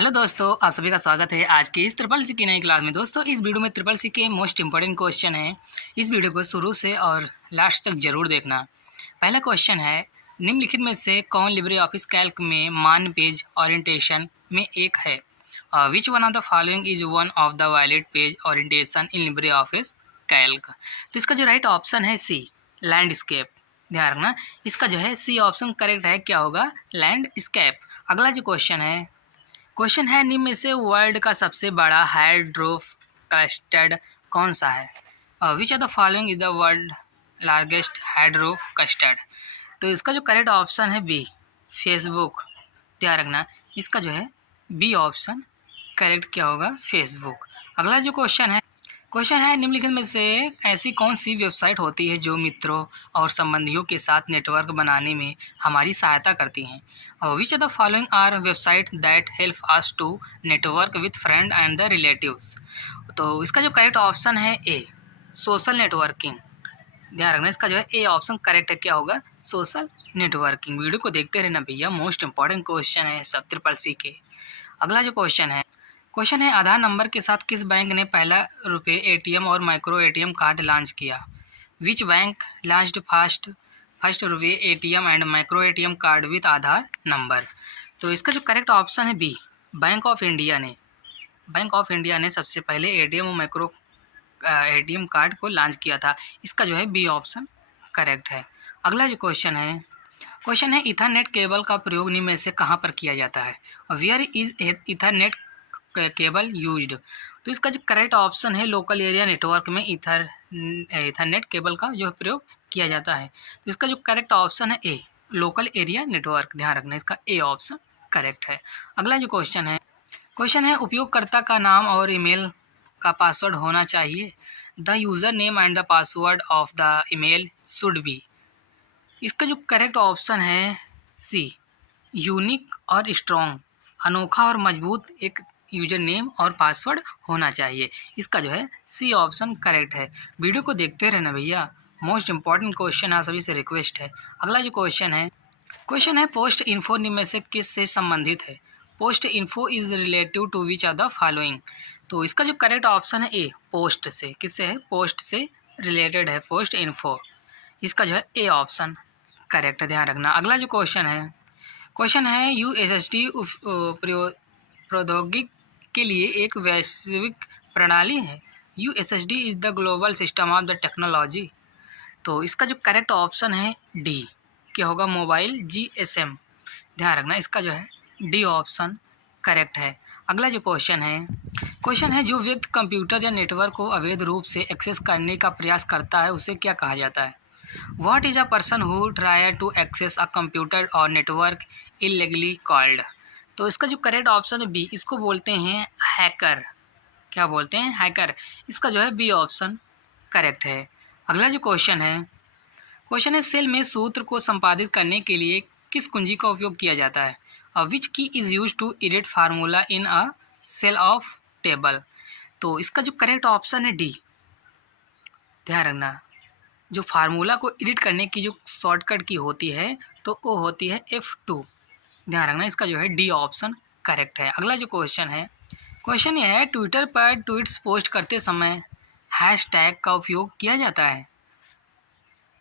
Hello दोस्तों, आप सभी का स्वागत है आज की इस ट्रिपल सी की नई क्लास में। दोस्तों, इस वीडियो में ट्रिपल सी के मोस्ट इंपॉर्टेंट क्वेश्चन है। इस वीडियो को शुरू से और लास्ट तक जरूर देखना। पहला क्वेश्चन है, निम्नलिखित में से कौन लिब्रे ऑफिस कैल्क में मान पेज ओरिएंटेशन में एक है? Which one of the following is one of the valid page orientation in Libre office Calc? तो इसका जो राइट ऑप्शन है सी, लैंडस्केप। ध्यान रखना, इसका जो है सी ऑप्शन करेक्ट है। क्या होगा? लैंडस्केप। अगला जो क्वेश्चन है, निम्न में से वर्ल्ड का सबसे बड़ा हाइड्रोफ कस्टर्ड कौन सा है? Which are the following is the world largest हाइड्रोफ कस्टर्ड? तो इसका जो करेक्ट ऑप्शन है बी, फेसबुक। ध्यान रखना, इसका जो है बी ऑप्शन करेक्ट क्या होगा? फेसबुक। अगला जो क्वेश्चन है, निम्नलिखित में से ऐसी कौन सी वेबसाइट होती है जो मित्रों और संबंधियों के साथ नेटवर्क बनाने में हमारी सहायता करती हैं? Which are the following are website that help us to network with friend and the relatives? तो इसका जो करेक्ट ऑप्शन है ए, सोशल नेटवर्किंग। ध्यान रखना, इसका जो है ए ऑप्शन करेक्ट है। क्या होगा? Social networking. वीडियो को देखते रहना भैया, मोस्ट इंपॉर्टेंट क्वेश्चन है सब ट्रिपल सी के। अगला जो क्वेश्चन है, आधार नंबर के साथ किस बैंक ने पहला रुपए एटीएम और माइक्रो एटीएम कार्ड लॉन्च किया? विच बैंक लॉन्च्ड फर्स्ट रुपए ATM and micro ATM card with Aadhaar number? तो इसका जो करेक्ट ऑप्शन है बी, बैंक ऑफ इंडिया ने सबसे पहले एटीएम और माइक्रो एटीएम कार्ड को लॉन्च किया था। इसका जो है बी ऑप्शन करेक्ट है। अगला जो क्वेश्चन है, इथरनेट केबल का प्रयोग निम्न में से कहाँ पर किया जाता है? Where is ethernet cable used? तो इसका जो करेक्ट ऑप्शन है लोकल एरिया नेटवर्क में इथरनेट केबल का जो प्रयोग किया जाता है। तो इसका जो करेक्ट ऑप्शन है ए, लोकल एरिया नेटवर्क। ध्यान रखना, इसका ए ऑप्शन करेक्ट है। अगला जो क्वेश्चन है, उपयोगकर्ता का नाम और ईमेल का पासवर्ड होना चाहिए। The user name and the password of the email should be. इसका जो करेक्ट ऑप्शन है सी, यूनिक और स्ट्रॉन्ग, अनोखा और मजबूत एक यूजर नेम और पासवर्ड होना चाहिए। इसका जो है सी ऑप्शन करेक्ट है। वीडियो को देखते रहना भैया, मोस्ट इंपॉर्टेंट क्वेश्चन आप सभी से रिक्वेस्ट है। अगला जो क्वेश्चन है, पोस्ट इन्फो निम्न में से किस से संबंधित है? Post info is relative to which are the following? तो इसका जो करेक्ट ऑप्शन है ए, पोस्ट से। किससे है? पोस्ट से रिलेटेड है पोस्ट इन्फो। इसका जो है ए ऑप्शन करेक्ट है। ध्यान रखना। अगला जो क्वेश्चन है, यूएसएसडी प्रौद्योगिकी के लिए एक वैश्विक प्रणाली है। USSD is the global system of the technology. तो इसका जो करेक्ट ऑप्शन है डी, क्या होगा? Mobile GSM. ध्यान रखना, इसका जो है डी ऑप्शन करेक्ट है। अगला जो क्वेश्चन है, जो व्यक्ति कंप्यूटर या नेटवर्क को अवैध रूप से एक्सेस करने का प्रयास करता है उसे क्या कहा जाता है? What is a person who try to access a computer or network illegally called? तो इसका जो करेक्ट ऑप्शन है बी, इसको बोलते हैं हैकर। क्या बोलते हैं? हैकर। इसका जो है बी ऑप्शन करेक्ट है। अगला जो क्वेश्चन है, सेल में सूत्र को संपादित करने के लिए किस कुंजी का उपयोग किया जाता है? Which key is use to edit formula in a cell of table? तो इसका जो करेक्ट ऑप्शन है डी। ध्यान रखना, जो फार्मूला को एडिट करने की जो शॉर्टकट की होती है तो वो होती है F2। ध्यान रखना, इसका जो है डी ऑप्शन करेक्ट है। अगला जो क्वेश्चन ये है, ट्विटर पर ट्वीट्स पोस्ट करते समय हैशटैग का उपयोग किया जाता है।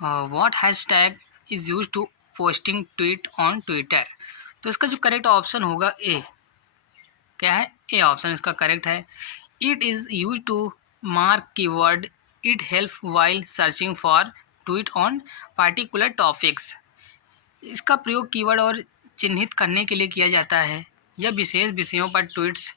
What hashtag is use to posting tweet on Twitter? तो इसका जो करेक्ट ऑप्शन होगा ए, क्या है? ए ऑप्शन इसका करेक्ट है। It is use to mark keyword it help while searching for tweet on particular topics. इसका प्रयोग कीवर्ड और चिन्हित करने के लिए किया जाता है। यह विशेष विषयों पर ट्वीट्स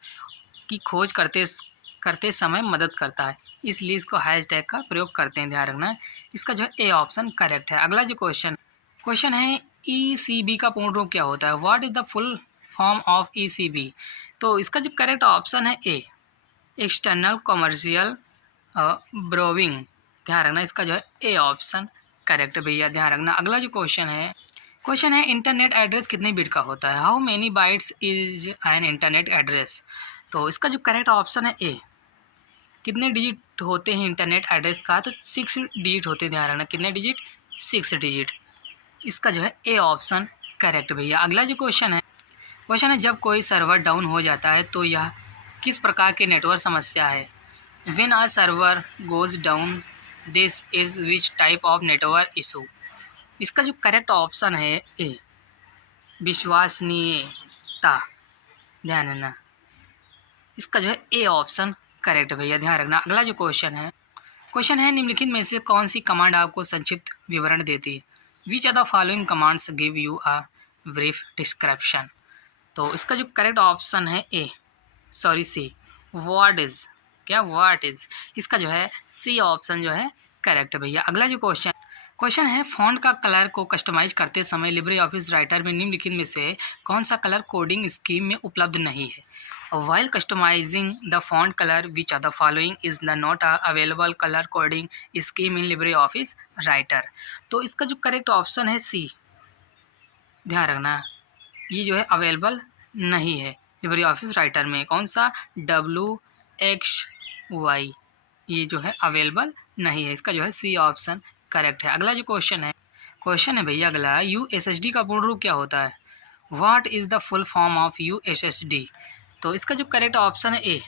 की खोज करते समय मदद करता है, इसलिए इसको हैशटैग का प्रयोग करते हैं। ध्यान रखना, इसका जो है ए ऑप्शन करेक्ट है। अगला जो क्वेश्चन है, ECB का पूर्ण रूप क्या होता है? What is the full form of ECB? तो इसका जो करेक्ट ऑप्शन है ए, एक्सटर्नल कमर्शियल ब्रोविंग। ध्यान रखना, इसका जो है ए ऑप्शन करेक्ट है भैया। ध्यान रखना। अगला जो क्वेश्चन है, इंटरनेट एड्रेस कितने बिट का होता है? How many bytes is an internet address? तो इसका जो करेक्ट ऑप्शन है ए, कितने डिजिट होते हैं इंटरनेट एड्रेस का? तो 6 डिजिट होते हैं। ध्यान रखना, कितने डिजिट? 6 डिजिट। इसका जो है ए ऑप्शन करेक्ट भैया। अगला जो क्वेश्चन है जब कोई सर्वर डाउन हो जाता है तो यह किस प्रकार की नेटवर्क समस्या है। When a server goes down this is which type of network issue. इसका जो करेक्ट ऑप्शन है ए, विश्वसनीयता। ध्यान रखना, इसका जो है ए ऑप्शन करेक्ट है भैया, ध्यान रखना। अगला जो क्वेश्चन है निम्नलिखित में से कौन सी कमांड आपको संक्षिप्त विवरण देती है। Which are the following commands give you a brief description. तो इसका जो करेक्ट ऑप्शन है A, sorry C, what is. क्या व्हाट इज, इसका जो है सी ऑप्शन जो है करेक्ट है भैया। अगला जो क्वेश्चन है फॉन्ट का कलर को कस्टमाइज करते समय लिब्रे ऑफिस राइटर में निम्नलिखित में से कौन सा कलर कोडिंग स्कीम में उपलब्ध नहीं है। While customizing the font color, which of the following is the not available color coding scheme in LibreOffice Writer। तो इसका जो करेक्ट ऑप्शन है सी, ध्यान रखना, ये जो है अवेलेबल नहीं है LibreOffice राइटर में। कौन सा, WXY, ये जो है अवेलेबल नहीं है। इसका जो है सी ऑप्शन करेक्ट है। अगला जो क्वेश्चन है भैया अगला, USSD का पूर्ण रूप क्या होता है। What is the full form of USSD। तो इसका जो करेक्ट ऑप्शन है ए,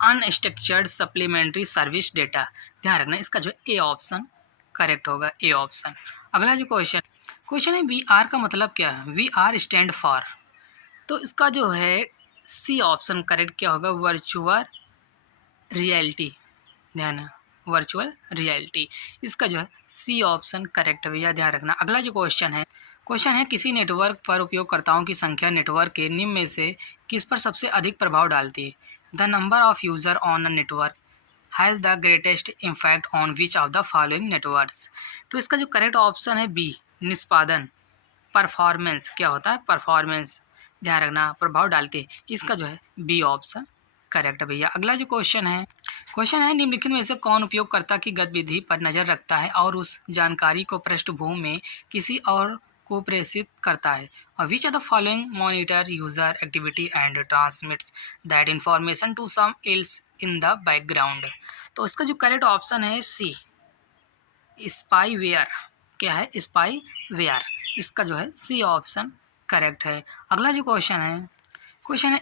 अनस्ट्रक्चर्ड सप्लीमेंट्री सर्विस डेटा। ध्यान रखना, इसका जो ए ऑप्शन करेक्ट होगा, ए ऑप्शन। अगला जो क्वेश्चन है VR का मतलब क्या है। VR stand for. तो इसका जो है सी ऑप्शन करेक्ट क्या होगा, वर्चुअल रियलिटी। ध्यान, वर्चुअल रियलिटी, इसका जो है सी ऑप्शन करेक्ट है भैया, ध्यान रखना। अगला जो क्वेश्चन है किसी नेटवर्क पर उपयोगकर्ताओं की संख्या नेटवर्क के निम्न में से किस पर सबसे अधिक प्रभाव डालती है। The number of user on a network has the greatest impact on which of the following networks. तो इसका जो करेक्ट ऑप्शन है बी, निष्पादन, परफॉर्मेंस। क्या होता है, परफॉर्मेंस, ध्यान रखना, प्रभाव डालते हैं। इसका जो है बी ऑप्शन करेक्ट है भैया। अगला जो क्वेश्चन है निम्नलिखित में से कौन उपयोगकर्ता की गतिविधि पर नज़र रखता है और उस जानकारी को पृष्ठभूमि में किसी और को प्रेषित करता है। और which are the following monitor user activity and transmits that information to some else in the background. तो इसका जो करेक्ट ऑप्शन है सी, स्पाईवेयर। क्या है, स्पाईवेयर, इसका जो है सी ऑप्शन करेक्ट है। अगला जो क्वेश्चन है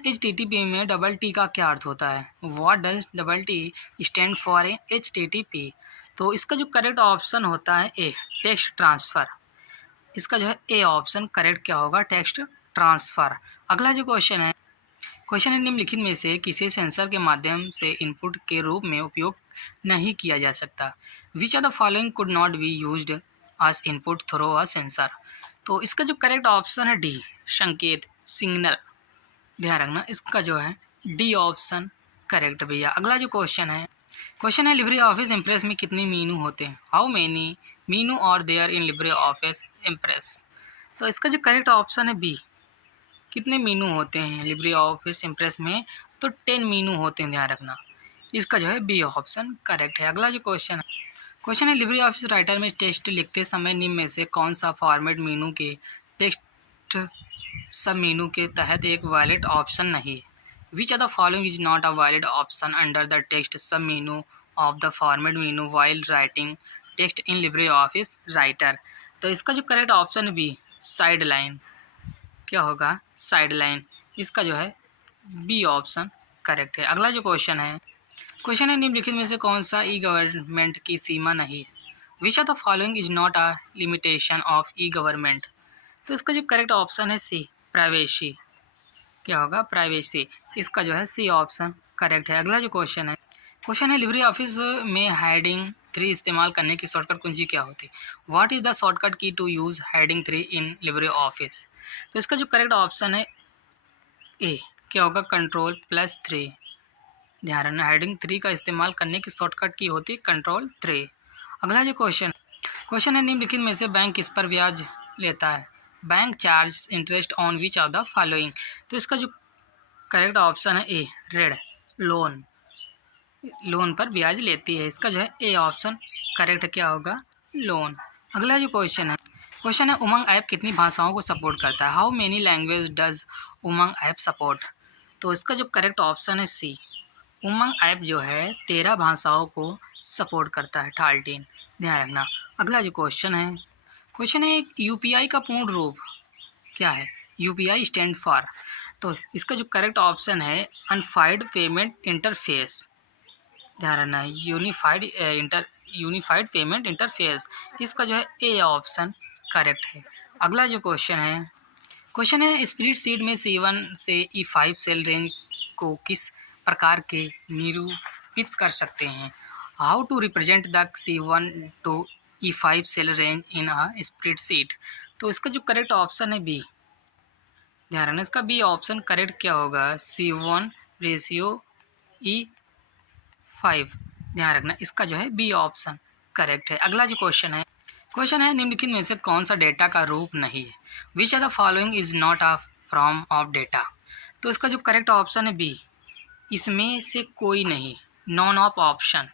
HTTP में डबल टी का क्या अर्थ होता है। What does double T stand for a HTTP। तो इसका जो करेक्ट ऑप्शन होता है ए, टेक्स्ट ट्रांसफ़र। इसका जो है ए ऑप्शन करेक्ट क्या होगा, टेक्स्ट ट्रांसफ़र। अगला जो क्वेश्चन है निम्नलिखित में से किसी सेंसर के माध्यम से इनपुट के रूप में उपयोग नहीं किया जा सकता। Which are the following could not be used as input through a sensor. तो इसका जो करेक्ट ऑप्शन है डी, संकेत, सिग्नल। ध्यान रखना, इसका जो है डी ऑप्शन करेक्ट भैया। अगला जो क्वेश्चन है लिब्रे ऑफिस इम्प्रेस में कितने मीनू होते हैं। How many menu are there in Libre Office Impress. तो इसका जो करेक्ट ऑप्शन है बी, कितने मीनू होते हैं लिब्रे ऑफिस इम्प्रेस में। तो 10 मीनू होते हैं, ध्यान रखना, इसका जो है बी ऑप्शन करेक्ट है। अगला जो क्वेश्चन है लिब्रे ऑफिस राइटर में टेक्स्ट लिखते समय निम्न में से कौन सा फॉर्मेट मीनू के टेक्स्ट सब मीनू के तहत एक वैलिड ऑप्शन नहीं है। Which are the following is not a valid option under the text sub menu of the format menu while writing text in Libre office Writer. तो इसका जो करेक्ट ऑप्शन है B, side line. क्या होगा, side line, इसका जो है B option correct है। अगला जो क्वेश्चन है निम्नलिखित में से कौन सा ई गवर्नमेंट की सीमा नहीं है। Which are the following is not a limitation of e government. तो इसका जो करेक्ट ऑप्शन है सी, प्राइवेसी। क्या होगा, प्राइवेसी, इसका जो है सी ऑप्शन करेक्ट है। अगला जो क्वेश्चन है लिब्रे ऑफिस में हेडिंग 3 इस्तेमाल करने की शॉर्टकट कुंजी क्या होती है। What is the shortcut key to use heading 3 in Libre Office. तो इसका जो करेक्ट ऑप्शन है ए, क्या होगा, Ctrl+3। ध्यान रखना, हेडिंग 3 का इस्तेमाल करने की शॉर्टकट की होती है Ctrl+3। अगला जो क्वेश्चन है निम्नलिखित में से बैंक किस पर ब्याज लेता है। Bank charge interest on which of the following. तो इसका जो करेक्ट ऑप्शन है ए, रेड, लोन पर ब्याज लेती है। इसका जो है ए ऑप्शन करेक्ट क्या होगा, लोन। अगला जो क्वेश्चन है उमंग ऐप कितनी भाषाओं को सपोर्ट करता है। How many language does Umang app support. तो इसका जो करेक्ट ऑप्शन है सी, उमंग ऐप जो है 13 भाषाओं को सपोर्ट करता है, 13। ध्यान रखना। अगला जो क्वेश्चन है यूपीआई का पूर्ण रूप क्या है। UPI stand for. तो इसका जो करेक्ट ऑप्शन है अनफाइड पेमेंट इंटरफेस, ध्यान रखना है, यूनिफाइड पेमेंट इंटरफेस, इसका जो है ए ऑप्शन करेक्ट है। अगला जो क्वेश्चन है स्प्लिट सीट में C1 से E5 सेल रेंज को किस प्रकार के निरूपित कर सकते हैं? How to represent the C1 to E5 cell range in a split sheet? तो इसका जो करेक्ट ऑप्शन है बी, ध्यान रखना इसका बी ऑप्शन करेक्ट क्या होगा, C1 रेशियो E5, ध्यान रखना इसका जो है बी ऑप्शन करेक्ट है। अगला जो क्वेश्चन है निम्नलिखित में से कौन सा डेटा का रूप नहीं है? Which are the following is not a form of data? तो इसका जो करेक्ट ऑप्शन है बी, इसमें से कोई नहीं, नॉन ऑफ ऑप्शन,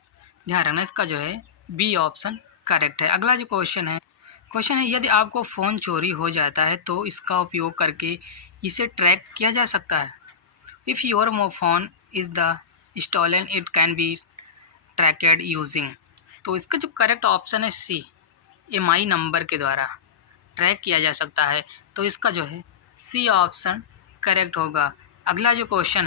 ध्यान रखना इसका जो है बी ऑप्शन करेक्ट है। अगला जो क्वेश्चन है यदि आपको फ़ोन चोरी हो जाता है तो इसका उपयोग करके इसे ट्रैक किया जा सकता है। If your phone is the stolen it can be tracked using, तो इसका जो करेक्ट ऑप्शन है सी, MI नंबर के द्वारा ट्रैक किया जा सकता है, तो इसका जो है सी ऑप्शन करेक्ट होगा। अगला जो क्वेश्चन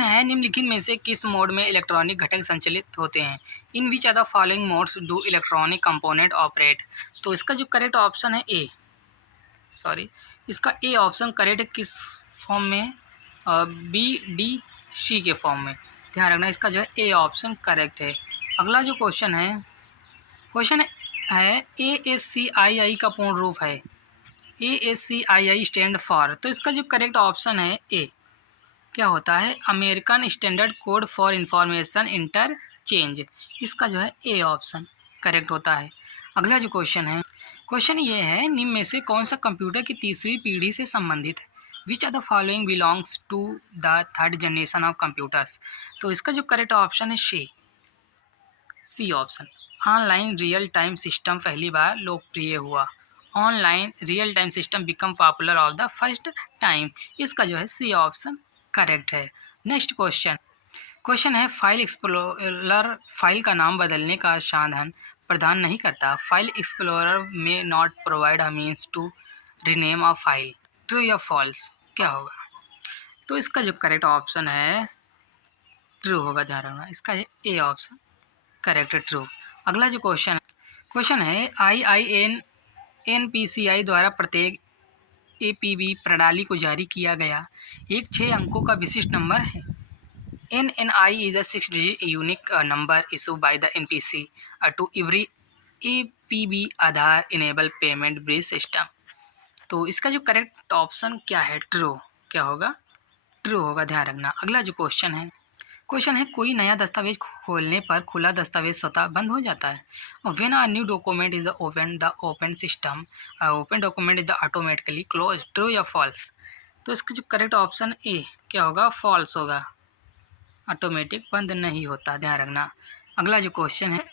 है निम्नलिखित में से किस मोड में इलेक्ट्रॉनिक घटक संचालित होते हैं? In which are the following modes do electronic component operate? तो इसका जो करेक्ट ऑप्शन है इसका ए ऑप्शन करेक्ट है, किस फॉर्म में, BDC के फॉर्म में, ध्यान रखना इसका जो है ए ऑप्शन करेक्ट है। अगला जो क्वेश्चन है ASCII का पूर्ण रूप है, ASCII स्टैंड फॉर, तो इसका जो करेक्ट ऑप्शन है ए, क्या होता है, American standard code for information interchange, इसका जो है ए ऑप्शन करेक्ट होता है। अगला जो क्वेश्चन ये है निम्न में से कौन सा कंप्यूटर की तीसरी पीढ़ी से संबंधित है? Which are the following belongs to the third generation of computers? तो इसका जो करेक्ट ऑप्शन है C option, online real time system पहली बार लोकप्रिय हुआ, online real time system become popular of the first time, इसका जो है सी ऑप्शन करेक्ट है। नेक्स्ट क्वेश्चन है फाइल एक्सप्लोरर फाइल का नाम बदलने का साधन प्रदान नहीं करता। फाइल एक्सप्लोरर में not provide a means to rename a file, true or false, क्या होगा? तो इसका जो करेक्ट ऑप्शन है ट्रू होगा, ध्यान रखना इसका ए ऑप्शन करेक्ट है, ट्रू। अगला जो क्वेश्चन है NPCI द्वारा प्रत्येक APB प्रणाली को जारी किया गया एक 6 अंकों का विशिष्ट नंबर है। NNI is a 6-digit unique number issued by the NPC to every APB Aadhaar enable payment bridge system. तो इसका जो करेक्ट ऑप्शन क्या है, ट्रू, क्या होगा, ट्रू होगा, ध्यान रखना। अगला जो क्वेश्चन है कोई नया दस्तावेज खोलने पर खुला दस्तावेज स्वतः बंद हो जाता है। When a new document is open the open system open document is the automatically close, true or false? तो इसका जो करेक्ट ऑप्शन ए क्या होगा, फॉल्स होगा, ऑटोमेटिक बंद नहीं होता, ध्यान रखना। अगला जो क्वेश्चन है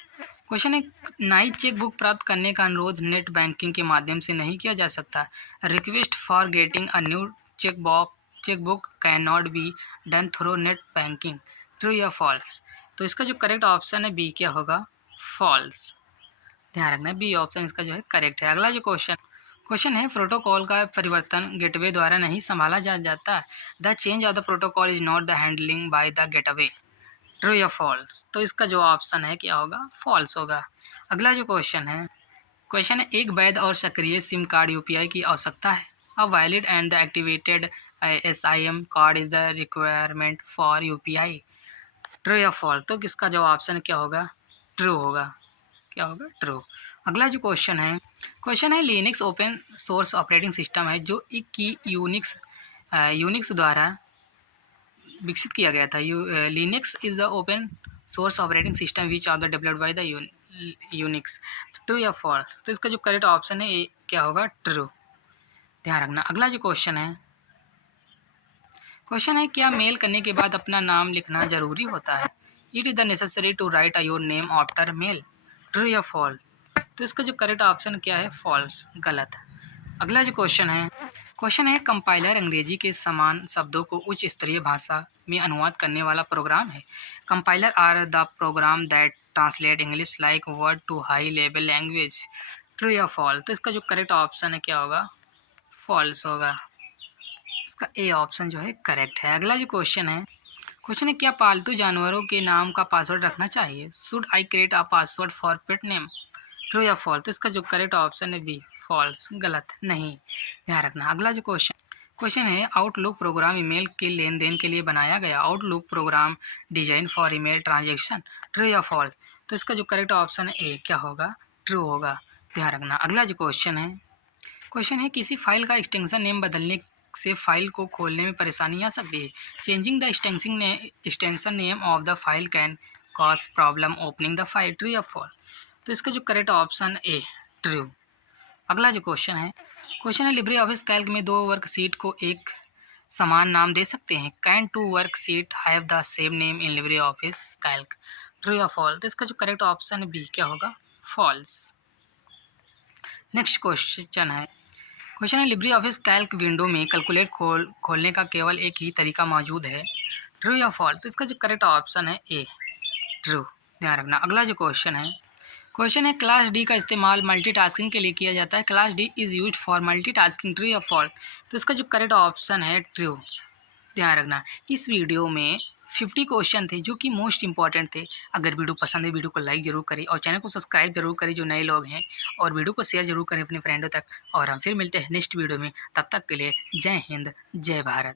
नई चेकबुक प्राप्त करने का अनुरोध नेट बैंकिंग के माध्यम से नहीं किया जा सकता। Request for getting a new chequebook can not be done through net banking, true or false? तो इसका जो करेक्ट ऑप्शन है बी, क्या होगा, फॉल्स, ध्यान रखना बी ऑप्शन इसका जो है करेक्ट है। अगला जो क्वेश्चन है प्रोटोकॉल का परिवर्तन गेटवे द्वारा नहीं संभाला जा जाता। The change of the protocol is not the handling by the gateway, true or false? तो इसका जो ऑप्शन है क्या होगा, फॉल्स होगा। अगला जो क्वेश्चन है एक वैध और सक्रिय सिम कार्ड UPI की आवश्यकता है। A valid and the activated SIM card is the requirement for UPI, true or false? तो किसका जो ऑप्शन क्या होगा, ट्रू होगा, क्या होगा, ट्रू। अगला जो क्वेश्चन है Linux open source operating system है जो कि यूनिक्स द्वारा विकसित किया गया था। Linux is the open source operating system which are the developed by the Unix, true or false? तो इसका जो करेक्ट ऑप्शन है क्या होगा, ट्रू, ध्यान रखना। अगला जो क्वेश्चन है क्या मेल करने के बाद अपना नाम लिखना जरूरी होता है? It is the necessary to write your name after mail, true or false? तो इसका जो करेक्ट ऑप्शन क्या है, फॉल्स, गलत। अगला जो क्वेश्चन है कंपाइलर अंग्रेजी के समान शब्दों को उच्च स्तरीय भाषा में अनुवाद करने वाला प्रोग्राम है। Compiler are the program that translate English like word to high level language, true or false? तो इसका जो करेक्ट ऑप्शन है क्या होगा, फॉल्स होगा, इसका ए ऑप्शन जो है करेक्ट है। अगला जो क्वेश्चन है क्या पालतू जानवरों के नाम का पासवर्ड रखना चाहिए? Should I create a password for pet name? True or false? तो इसका जो करेक्ट ऑप्शन है बी, फॉल्स, गलत, नहीं, ध्यान रखना। अगला जो क्वेश्चन है आउटलुक प्रोग्राम ईमेल के लेन देन के लिए बनाया गया। Outlook program design for email transaction, true or false? तो इसका जो करेक्ट ऑप्शन है ए क्या होगा? ट्रू होगा, ध्यान रखना। अगला जो क्वेश्चन है किसी फाइल का एक्सटेंशन नेम बदलने से फाइल को खोलने में परेशानी आ सकती है। Changing the extension name of the file can cause problem opening the file, true or false? तो इसका जो करेक्ट ऑप्शन ए, ट्रू। अगला जो क्वेश्चन है लिब्रे ऑफिस कैल्क में 2 वर्कशीट को एक समान नाम दे सकते हैं। Can 2 worksheet have the same name in Libre office Calc, true or false? तो इसका जो करेक्ट ऑप्शन है बी क्या होगा? फॉल्स। नेक्स्ट क्वेश्चन है लिब्रे ऑफिस कैल्क विंडो में कैलकुलेट खोलने का केवल एक ही तरीका मौजूद है, ट्रू या फॉल्स? तो इसका जो करेक्ट ऑप्शन है ए, ट्रू, ध्यान रखना। अगला जो क्वेश्चन है क्लास डी का इस्तेमाल मल्टीटास्किंग के लिए किया जाता है। Class D is used for multitasking, true or false? तो इसका जो करेक्ट ऑप्शन है ट्रू, ध्यान रखना। इस वीडियो में 50 क्वेश्चन थे जो कि मोस्ट इंपॉर्टेंट थे। अगर वीडियो पसंद है वीडियो को लाइक जरूर करें और चैनल को सब्सक्राइब जरूर करें जो नए लोग हैं, और वीडियो को शेयर जरूर करें अपने फ्रेंडों तक। और हम फिर मिलते हैं नेक्स्ट वीडियो में, तब तक के लिए जय हिंद, जय भारत।